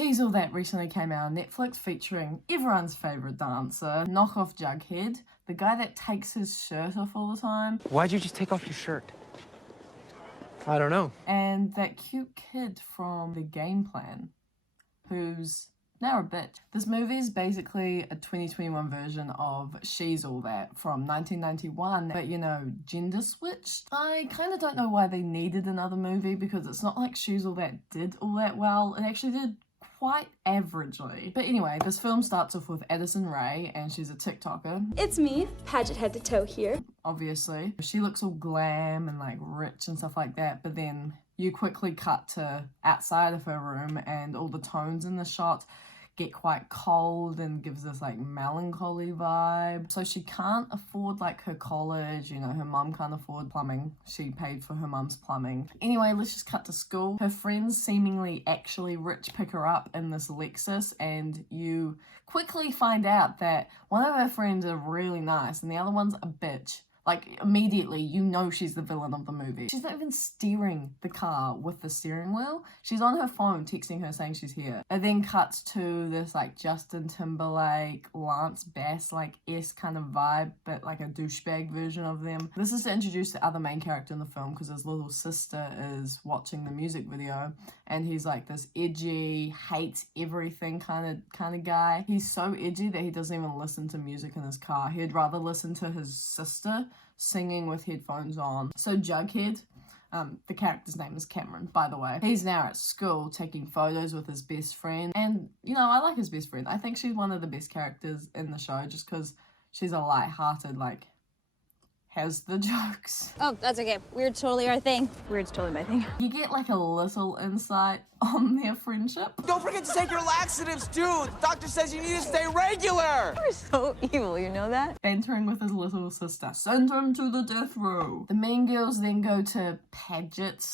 He's All That recently came out on Netflix featuring everyone's favourite dancer, knockoff Jughead, the guy that takes his shirt off all the time. Why'd you just take off your shirt? I don't know. And that cute kid from The Game Plan, who's now a bitch. This movie is basically a 2021 version of She's All That from 1991, but you know, gender switched. I kind of don't know why they needed another movie because it's not like She's All That did all that well. It actually did quite averagely. But anyway, this film starts off with Addison Rae, and she's a TikToker. It's me, Paget head to toe here. Obviously. She looks all glam and like rich and stuff like that, but then you quickly cut to outside of her room and all the tones in the shot get quite cold and gives this like melancholy vibe. So she can't afford like her college, you know, her mum can't afford plumbing. She paid for her mum's plumbing. Anyway, let's just cut to school. Her friends, seemingly actually rich, pick her up in this Lexus, and you quickly find out that one of her friends are really nice and the other one's a bitch. Like, immediately, you know she's the villain of the movie. She's not even steering the car with the steering wheel. She's on her phone texting her saying she's here. It then cuts to this, like, Justin Timberlake, Lance Bass, like, S kind of vibe, but, like, a douchebag version of them. This is to introduce the other main character in the film because his little sister is watching the music video, and he's, like, this edgy, hates everything kind of guy. He's so edgy that he doesn't even listen to music in his car. He'd rather listen to his sister singing with headphones on. So Jughead, the character's name is Cameron, by the way. He's now at school taking photos with his best friend. And, you know, I like his best friend. I think she's one of the best characters in the show just because she's a light-hearted, like, has the jokes. Oh, that's okay. Weird's totally our thing. Weird's totally my thing. You get like a little insight on their friendship. Don't forget to take your laxatives, too. The doctor says you need to stay regular. You're so evil, you know that? Bantering with his little sister. Send him to the death row. The main girls then go to Paget.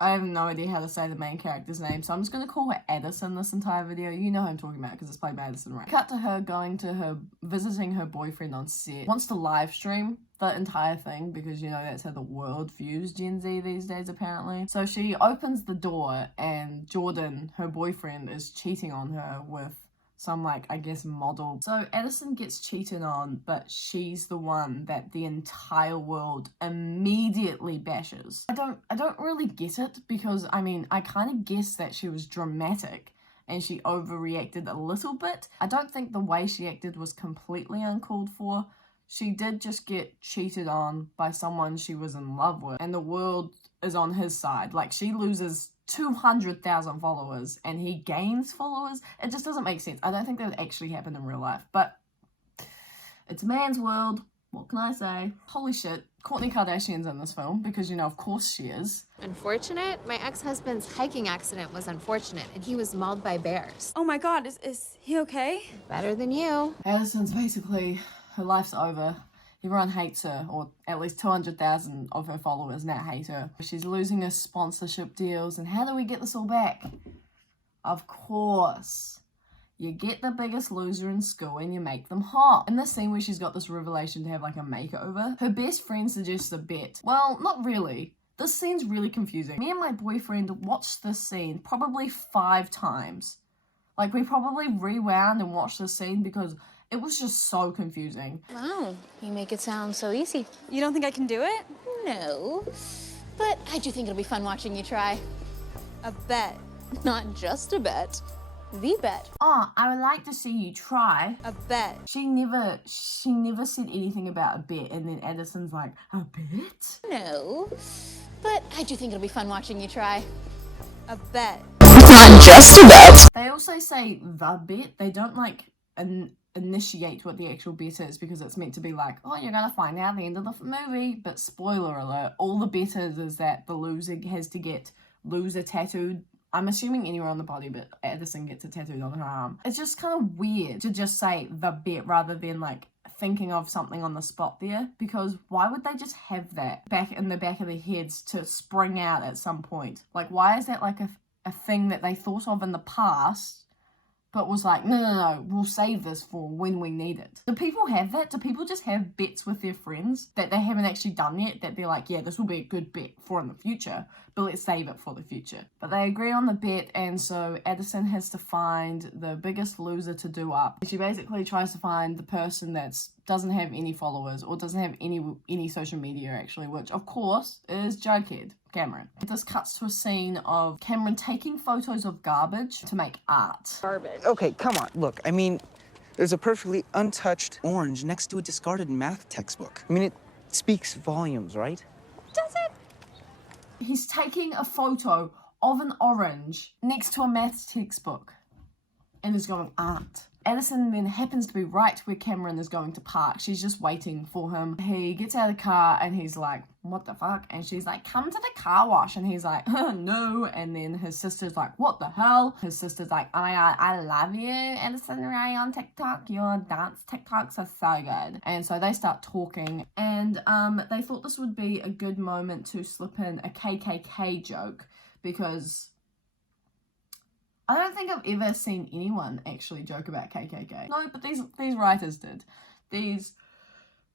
I have no idea how to say the main character's name, so I'm just going to call her Addison this entire video. You know who I'm talking about because it's played by Addison Rae. Cut to her going to visiting her boyfriend on set. Wants to live stream the entire thing because, you know, that's how the world views Gen Z these days, apparently. So she opens the door and Jordan, her boyfriend, is cheating on her with some, like, I guess, model. So Addison gets cheated on, but she's the one that the entire world immediately bashes. I don't really get it because, I mean, I kind of guess that she was dramatic and she overreacted a little bit. I don't think the way she acted was completely uncalled for. She did just get cheated on by someone she was in love with, and the world is on his side. Like, she loses 200,000 followers and he gains followers. It just doesn't make sense. I don't think that would actually happen in real life, but it's a man's world. What can I say? Holy shit, Kourtney Kardashian's in this film because, you know, of course she is. Unfortunate? My ex-husband's hiking accident was unfortunate and he was mauled by bears. Oh my god, is he okay? Better than you. Addison's basically, her life's over. Everyone hates her, or at least 200,000 of her followers now hate her. She's losing her sponsorship deals, and how do we get this all back? Of course. You get the biggest loser in school and you make them hot. In this scene where she's got this revelation to have like a makeover, her best friend suggests a bet. Well, not really. This scene's really confusing. Me and my boyfriend watched this scene probably 5 times. Like, we probably rewound and watched this scene because it was just so confusing. Wow, you make it sound so easy. You don't think I can do it? No, but I do think it'll be fun watching you try. A bet. Not just a bet, the bet. Oh, I would like to see you try. A bet. She never said anything about a bet, and then Addison's like, a bet? No, but I do think it'll be fun watching you try. A bet. Not just a bet. They also say the bet. They don't like initiate what the actual bet is because it's meant to be like, oh, you're gonna find out at the end of the movie. But spoiler alert, all the bet is that the loser has to get loser tattooed. I'm assuming anywhere on the body, but Addison gets it tattooed on her arm. It's just kind of weird to just say the bet rather than like thinking of something on the spot there, because why would they just have that back in the back of their heads to spring out at some point? Like, why is that like a thing that they thought of in the past but was like, no, we'll save this for when we need it? Do people have that? Do people just have bets with their friends that they haven't actually done yet, that they're like, yeah, this will be a good bet for in the future, but let's save it for the future. But they agree on the bet, and so Addison has to find the biggest loser to do up. She basically tries to find the person that doesn't have any followers or doesn't have any social media actually, which of course is Jughead, Cameron. This cuts to a scene of Cameron taking photos of garbage to make art. Garbage. Okay, come on. Look, I mean, there's a perfectly untouched orange next to a discarded math textbook. I mean, it speaks volumes, right? Does it? He's taking a photo of an orange next to a maths textbook and is going art. Addison then happens to be right where Cameron is going to park. She's just waiting for him. He gets out of the car and he's like, what the fuck? And she's like, come to the car wash. And he's like, no. And then his sister's like, what the hell? His sister's like, oh my god, I love you, Addison Rae on TikTok. Your dance TikToks are so good. And so they start talking, and they thought this would be a good moment to slip in a KKK joke, because I don't think I've ever seen anyone actually joke about KKK. No, but these writers did. These,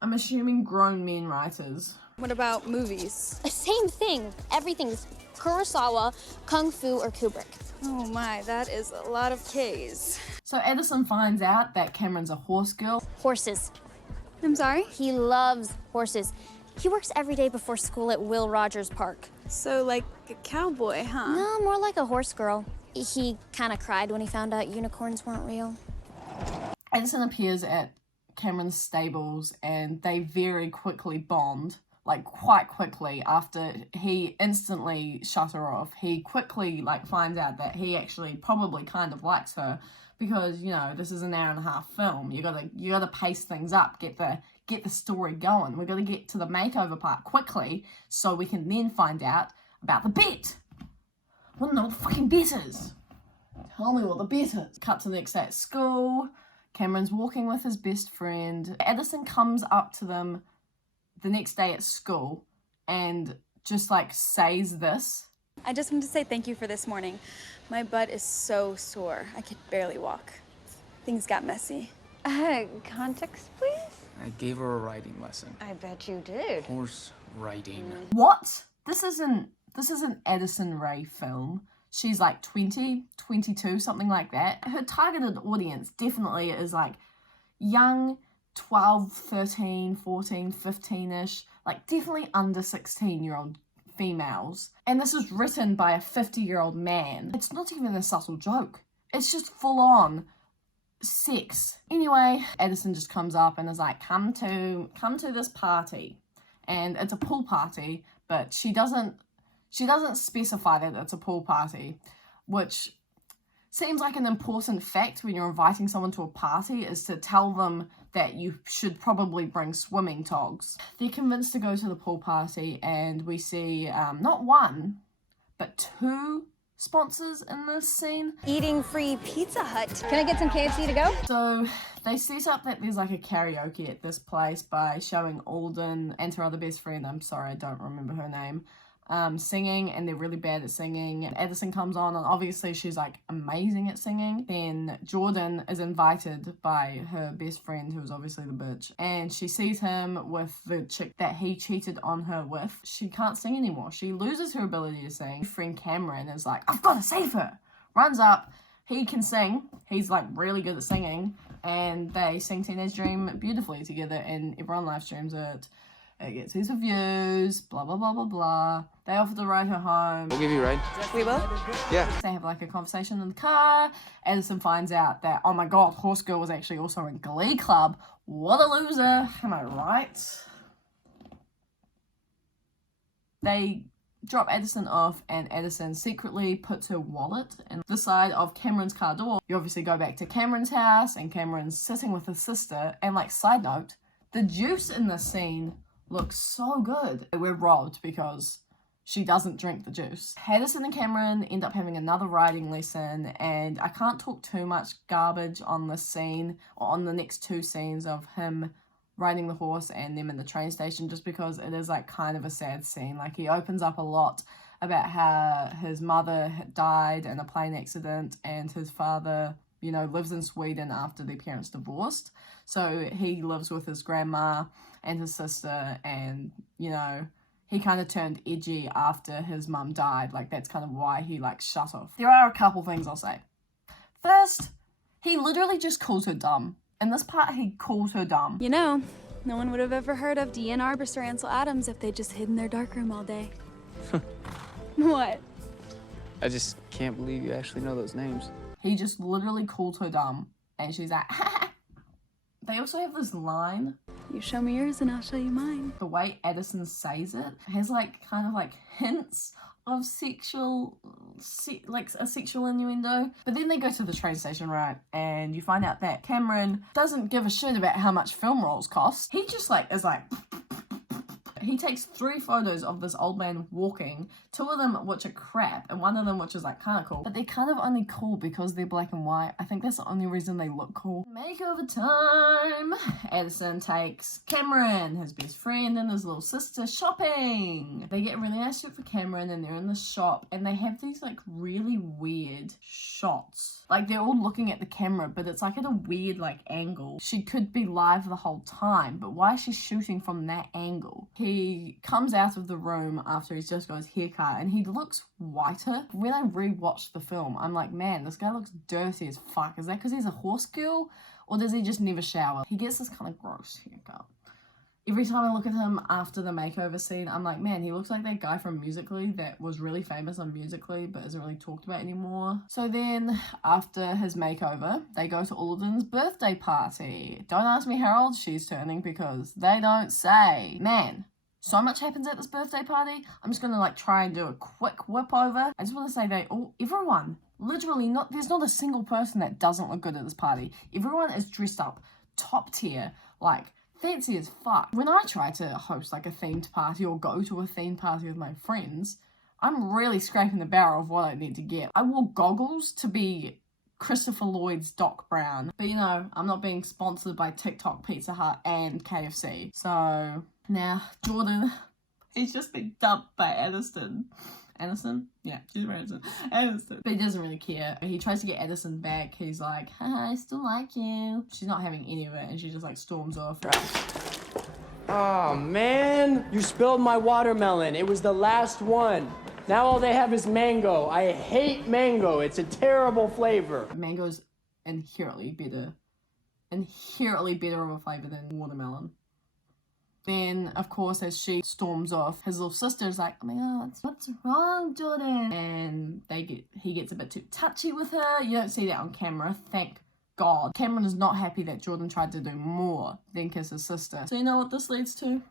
I'm assuming, grown men writers. What about movies? Same thing. Everything's Kurosawa, Kung Fu, or Kubrick. Oh my, that is a lot of K's. So Addison finds out that Cameron's a horse girl. Horses. I'm sorry? He loves horses. He works every day before school at Will Rogers Park. So, like a cowboy, huh? No, more like a horse girl. He kind of cried when he found out unicorns weren't real. Addison appears at Cameron's stables and they very quickly bond. Like, quite quickly. After he instantly shut her off, he quickly, like, finds out that he actually probably kind of likes her, because, you know, this is an hour and a half film. You gotta pace things up, get the story going. We gotta get to the makeover part quickly so we can then find out about the bet. I want to know what the fucking bet is. Tell me what the bet is. Cut to the next day at school. Cameron's walking with his best friend. Addison comes up to them the next day at school and just like says this. I just want to say thank you for this morning. My butt is so sore. I could barely walk. Things got messy. Context, please? I gave her a writing lesson. I bet you did. Horse riding. What? This isn't Addison Rae film. She's like 20, 22, something like that. Her targeted audience definitely is like young, 12, 13, 14, 15-ish, like definitely under 16-year-old females. And this is written by a 50-year-old man. It's not even a subtle joke. It's just full on sex. Anyway, Addison just comes up and is like, come to this party. And it's a pool party, but she doesn't specify that it's a pool party, which seems like an important fact when you're inviting someone to a party, is to tell them that you should probably bring swimming togs. They're convinced to go to the pool party, and we see not one, but two sponsors in this scene. Eating free Pizza Hut. Can I get some KFC to go? So they set up that there's like a karaoke at this place by showing Alden and her other best friend, I'm sorry, I don't remember her name, singing, and they're really bad at singing. And Addison comes on, and obviously she's like amazing at singing. Then Jordan is invited by her best friend, who's obviously the bitch, and she sees him with the chick that he cheated on her with. She can't sing anymore. She loses her ability to sing. Friend Cameron is like, I've got to save her. Runs up. He can sing. He's like really good at singing, and they sing Teenage Dream beautifully together, and everyone live streams it. It gets heaps of views, blah, blah, blah, blah, blah. They offer to ride her home. We'll give you a ride. We will? Yeah. They have like a conversation in the car. Addison finds out that, oh my god, Horse Girl was actually also in Glee Club. What a loser. Am I right? They drop Addison off, and Addison secretly puts her wallet in the side of Cameron's car door. You obviously go back to Cameron's house, and Cameron's sitting with his sister. And like, side note, the juice in this scene looks so good. We're robbed because she doesn't drink the juice. Addison and Cameron end up having another riding lesson, and I can't talk too much garbage on this scene or on the next two scenes of him riding the horse and them in the train station, just because it is like kind of a sad scene. Like, he opens up a lot about how his mother had died in a plane accident, and his father, you know, lives in Sweden after their parents divorced. So he lives with his grandma and his sister, and, you know, he kind of turned edgy after his mum died. Like, that's kind of why he, like, shut off. There are a couple things I'll say. First, he literally just calls her dumb. In this part, he calls her dumb. You know, no one would have ever heard of Deanne Arbus or Ansel Adams if they'd just hid in their darkroom all day. What? I just can't believe you actually know those names. He just literally calls her dumb. And she's like, They also have this line. You show me yours and I'll show you mine. The way Addison says it has like kind of like hints of sexual innuendo. But then they go to the train station, right? And you find out that Cameron doesn't give a shit about how much film rolls cost. He just like is like he takes 3 photos of this old man walking, 2 of them which are crap, and 1 of them which is like kind of cool. But they're kind of only cool because they're black and white. I think that's the only reason they look cool. Makeover time! Addison takes Cameron, his best friend, and his little sister shopping. They get a really nice suit for Cameron and they're in the shop and they have these like really weird shots. Like they're all looking at the camera, but it's like at a weird like angle. She could be live the whole time, but why is she shooting from that angle? He comes out of the room after he's just got his haircut and he looks whiter. When I rewatched the film, I'm like, man, this guy looks dirty as fuck. Is that because he's a horse girl? Or does he just never shower? He gets this kind of gross haircut. Every time I look at him after the makeover scene, I'm like, man, he looks like that guy from Musical.ly that was really famous on Musical.ly but isn't really talked about anymore. So then, after his makeover, they go to Alden's birthday party. Don't ask me how old she's turning because they don't say. Man, so much happens at this birthday party. I'm just gonna like try and do a quick whip over. I just want to say everyone, literally there's not a single person that doesn't look good at this party. Everyone is dressed up top tier, like fancy as fuck. When I try to host like a themed party or go to a themed party with my friends, I'm really scraping the barrel of what I need to get. I wore goggles to be Christopher Lloyd's Doc Brown. But you know, I'm not being sponsored by TikTok, Pizza Hut and KFC. So now Jordan, he's just been dumped by Addison. Addison? Yeah, she's Addison. Addison. But he doesn't really care. He tries to get Addison back. He's like, haha, I still like you. She's not having any of it and she just like storms off. Oh man, you spilled my watermelon. It was the last one. Now all they have is mango. I hate mango. It's a terrible flavor. Mango's inherently better of a flavor than watermelon. Then, of course, as she storms off, his little sister's like, oh my god, what's wrong, Jordan? And he gets a bit too touchy with her. You don't see that on camera, thank God. Cameron is not happy that Jordan tried to do more than kiss his sister. So you know what this leads to?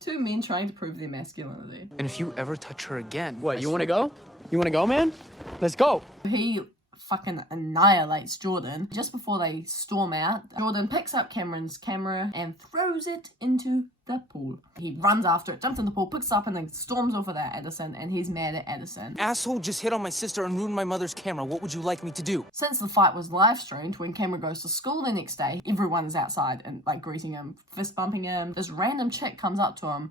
2 men trying to prove their masculinity. And if you ever touch her again... What, you want to go? You want to go, man? Let's go. He fucking annihilates Jordan. Just before they storm out, Jordan picks up Cameron's camera and throws it into the pool. He runs after it, jumps in the pool, picks it up, and then storms off with that Addison, and he's mad at Addison. Asshole just hit on my sister and ruined my mother's camera. What would you like me to do? Since the fight was live streamed, when Cameron goes to school the next day, everyone's outside and like greeting him, fist bumping him. This random chick comes up to him.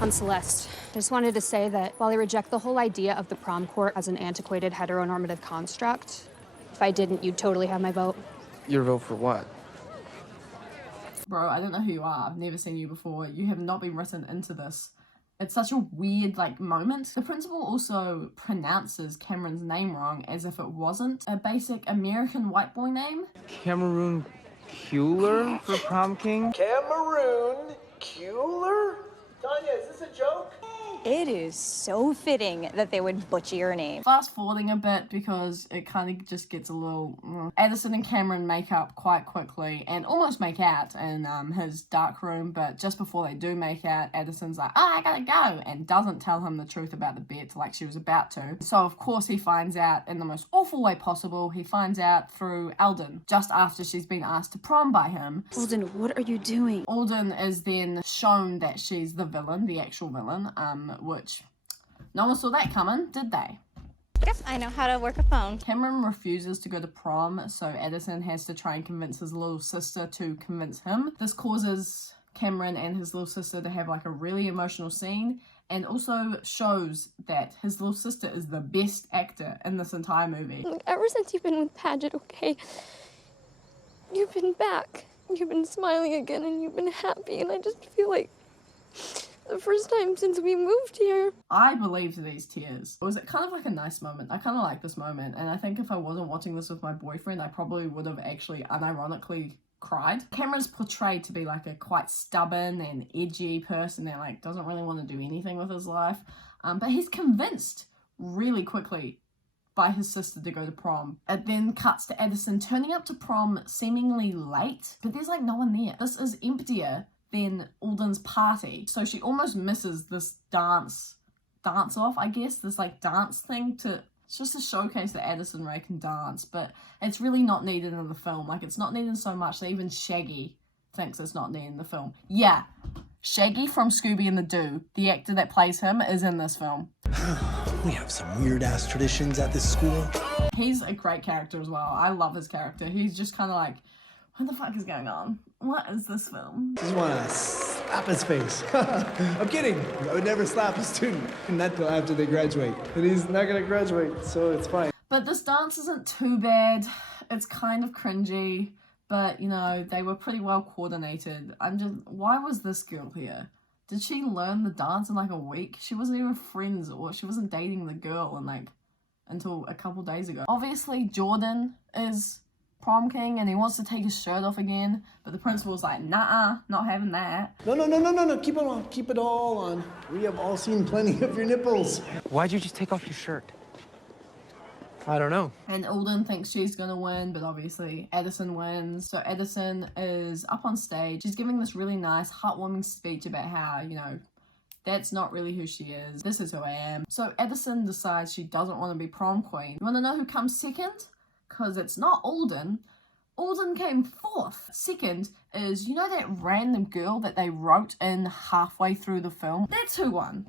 On Celeste, I just wanted to say that while I reject the whole idea of the prom court as an antiquated heteronormative construct, if I didn't, you'd totally have my vote. Your vote for what? Bro, I don't know who you are. I've never seen you before. You have not been written into this. It's such a weird, like, moment. The principal also pronounces Cameron's name wrong as if it wasn't a basic American white boy name. Cameroon Kueller for prom king? Cameroon Kueller? Tanya, is this a joke? It is so fitting that they would butcher your name. Fast forwarding a bit because it kind of just gets a little... Addison and Cameron make up quite quickly and almost make out in his dark room, but just before they do make out, Addison's like, I gotta go, and doesn't tell him the truth about the bet like she was about to. So of course he finds out in the most awful way possible. He finds out through Alden, just after she's been asked to prom by him. Alden, what are you doing? Alden is then shown that she's the villain, the actual villain, which no one saw that coming, did they? Yep, I know how to work a phone. Cameron refuses to go to prom, so Addison has to try and convince his little sister to convince him. This causes Cameron and his little sister to have like a really emotional scene, and also shows that his little sister is the best actor in this entire movie. Ever since you've been with Paget, okay, you've been back. You've been smiling again and you've been happy, and I just feel like the first time since we moved here. I believed these tears. It was kind of like a nice moment. I kind of like this moment, and I think if I wasn't watching this with my boyfriend, I probably would have actually unironically cried. Cameron's portrayed to be like a quite stubborn and edgy person that like doesn't really want to do anything with his life, but he's convinced really quickly by his sister to go to prom. It then cuts to Addison turning up to prom seemingly late, but there's like no one there. This is emptier than Alden's party, so she almost misses this dance off, I guess, this like dance thing it's just to showcase that Addison Rae can dance, but it's really not needed in the film. Like, it's not needed so much that even Shaggy thinks it's not needed in the film. Yeah, Shaggy from Scooby and the Doo, the actor that plays him, is in this film. We have some weird-ass traditions at this school. He's a great character as well. I love his character. He's just kind of like, what the fuck is going on? What is this film? Just want to slap his face. I'm kidding. I would never slap a student. Not till after they graduate. But he's not going to graduate, so it's fine. But this dance isn't too bad. It's kind of cringy, but, you know, they were pretty well coordinated. Why was this girl here? Did she learn the dance in like a week? She wasn't even friends, or she wasn't dating the girl until a couple days ago. Obviously, Jordan is prom king and he wants to take his shirt off again, but the principal's like, nah, not having that. No. Keep it on. Keep it all on. We have all seen plenty of your nipples. Why'd you just take off your shirt? I don't know. And Alden thinks she's gonna win, but obviously Addison wins. So Addison is up on stage. She's giving this really nice, heartwarming speech about how, you know, that's not really who she is. This is who I am. So Addison decides she doesn't want to be prom queen. You want to know who comes second? Because it's not Alden. Alden came fourth. Second is, you know that random girl that they wrote in halfway through the film? That's who won.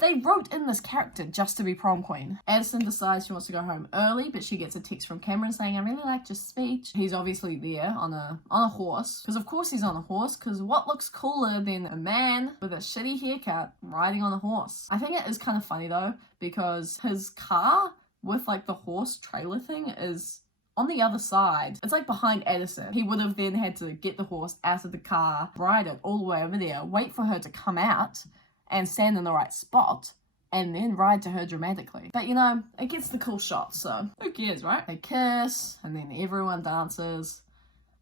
They wrote in this character just to be prom queen. Addison decides she wants to go home early, but she gets a text from Cameron saying, I really liked your speech. He's obviously there on a horse. Because of course he's on a horse, because what looks cooler than a man with a shitty haircut riding on a horse? I think it is kind of funny though, because his car with like the horse trailer thing is on the other side. It's like behind Addison. He would have then had to get the horse out of the car, ride it all the way over there, wait for her to come out and stand in the right spot, and then ride to her dramatically. But you know, it gets the cool shots, so who cares, right? They kiss, and then everyone dances.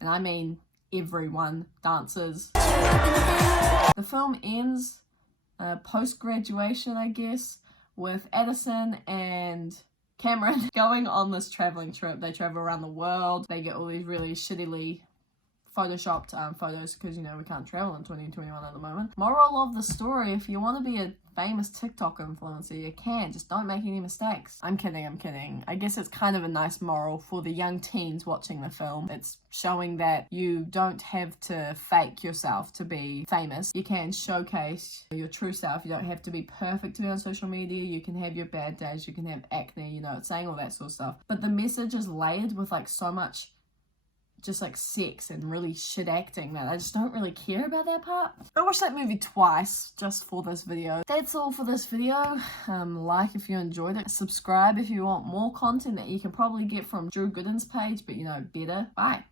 And I mean everyone dances. The film ends post-graduation, I guess, with Addison and Cameron going on this traveling trip. They travel around the world. They get all these really shittily photoshopped photos because, you know, we can't travel in 2021 at the moment. Moral of the story, if you want to be a famous TikTok influencer, you can. Just don't make any mistakes. I'm kidding. I guess it's kind of a nice moral for the young teens watching the film. It's showing that you don't have to fake yourself to be famous. You can showcase your true self. You don't have to be perfect to be on social media. You can have your bad days. You can have acne, you know, it's saying all that sort of stuff. But the message is layered with like so much just like sex and really shit acting that I just don't really care about that part. I watched that movie twice just for this video. That's all for this video. Like if you enjoyed it. Subscribe if you want more content that you can probably get from Drew Gooden's page, but you know, better. Bye.